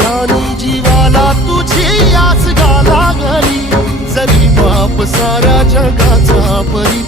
जाणून जीवाला तुझी आस घाला घरी, जरी बाप साऱ्या जगाचा परी